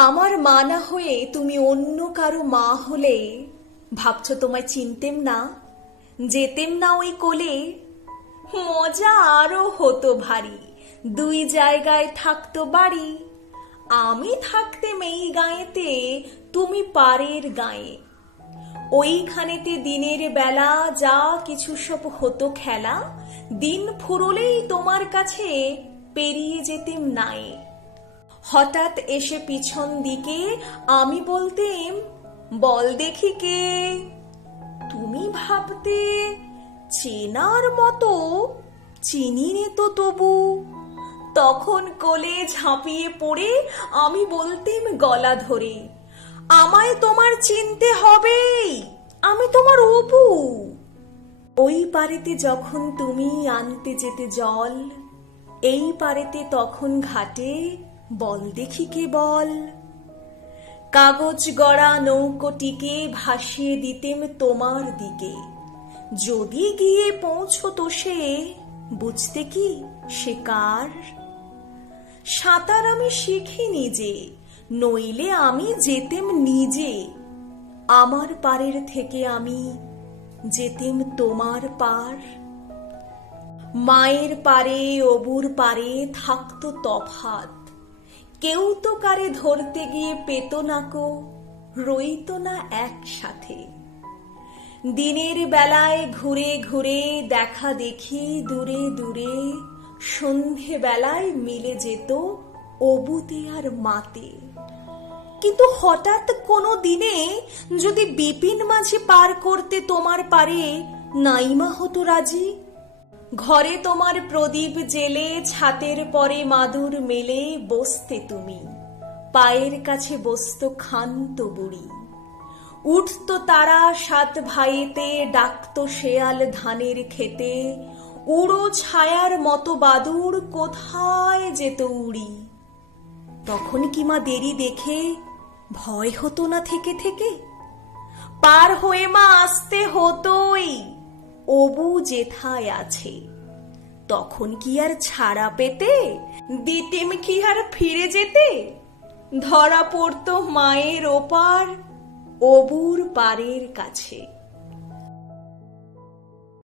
আমার মা না হয়ে তুমি অন্য কারো মা হলে ভাবছো তোমায় চিনতেম না, যেতেম না ওই কোলে। মজা আরো হতো ভারী, দুই জায়গায় থাকতো বাড়ি। আমি থাকতেম এই গাঁয়েতে, তুমি পারের গাঁয়ে। ওইখানেতে দিনের বেলা যা কিছু সব হতো খেলা, দিন ফুরলেই তোমার কাছে পেরিয়ে যেতেম নায়ে। হঠাৎ এসে পিছন দিকে আমি বলতেম, বল দেখি কে। তুমি ভাবতে চেনার মতো, চিনি নে তো তবু। তখন কোলে ঝাঁপিয়ে পড়ে আমি বলতেম গলা ধরে, আমায় তোমার চিনতে হবেই, আমি তোমার অপু। ওই পারেতে যখন তুমি আনতে যেতে জল, এই পারেতে তখন ঘাটে বল দেখি কে বল। কাগজ গড়া নৌকোটিকে ভাসিয়ে দিতেম তোমার দিকে। যদি গিয়ে পৌঁছতো সে, বুঝতে কি সে কার। সাঁতার আমি শিখিনি যে, নইলে আমি যেতেম নিজে। আমার পারের থেকে আমি যেতেম তোমার পার। মায়ের পারে অবুর পারে থাকতো তফাত। কেউ তো কারে ধরতে গিয়ে পেত না কো, রইত না একসাথে। দিনের বেলায় ঘুরে ঘুরে দেখা দেখি দূরে দূরে, সন্ধে বেলায় মিলে যেত অবুতে আর মাতে। কিন্তু হঠাৎ কোনো দিনে যদি বিপিন মাঝি পার করতে তোমার পারে, নাইমা হতো রাজি। ঘরে তোমার প্রদীপ জেলে ছাতের পরে মাদুর মেলে বসতে তুমি, পায়ের কাছে বসত ক্ষান্ত বুড়ি। উঠতো তারা সাত ভাইয়েতে, ডাকতো শেয়াল ধানের খেতে। উড়ো ছায়ার মতো বাদুর কোথায় যেত উড়ি। তখন কি মা দেরি দেখে ভয় হতো না থেকে থেকে? পার হয়ে মা আসতে হতোই, অবু জেঠায় আছে। তখন কি আর ছাড়া পেতে, দিতেম কি আর ফিরে যেতে? ধরা পড়তো মায়ের ওপার, অবুর পারের কাছে।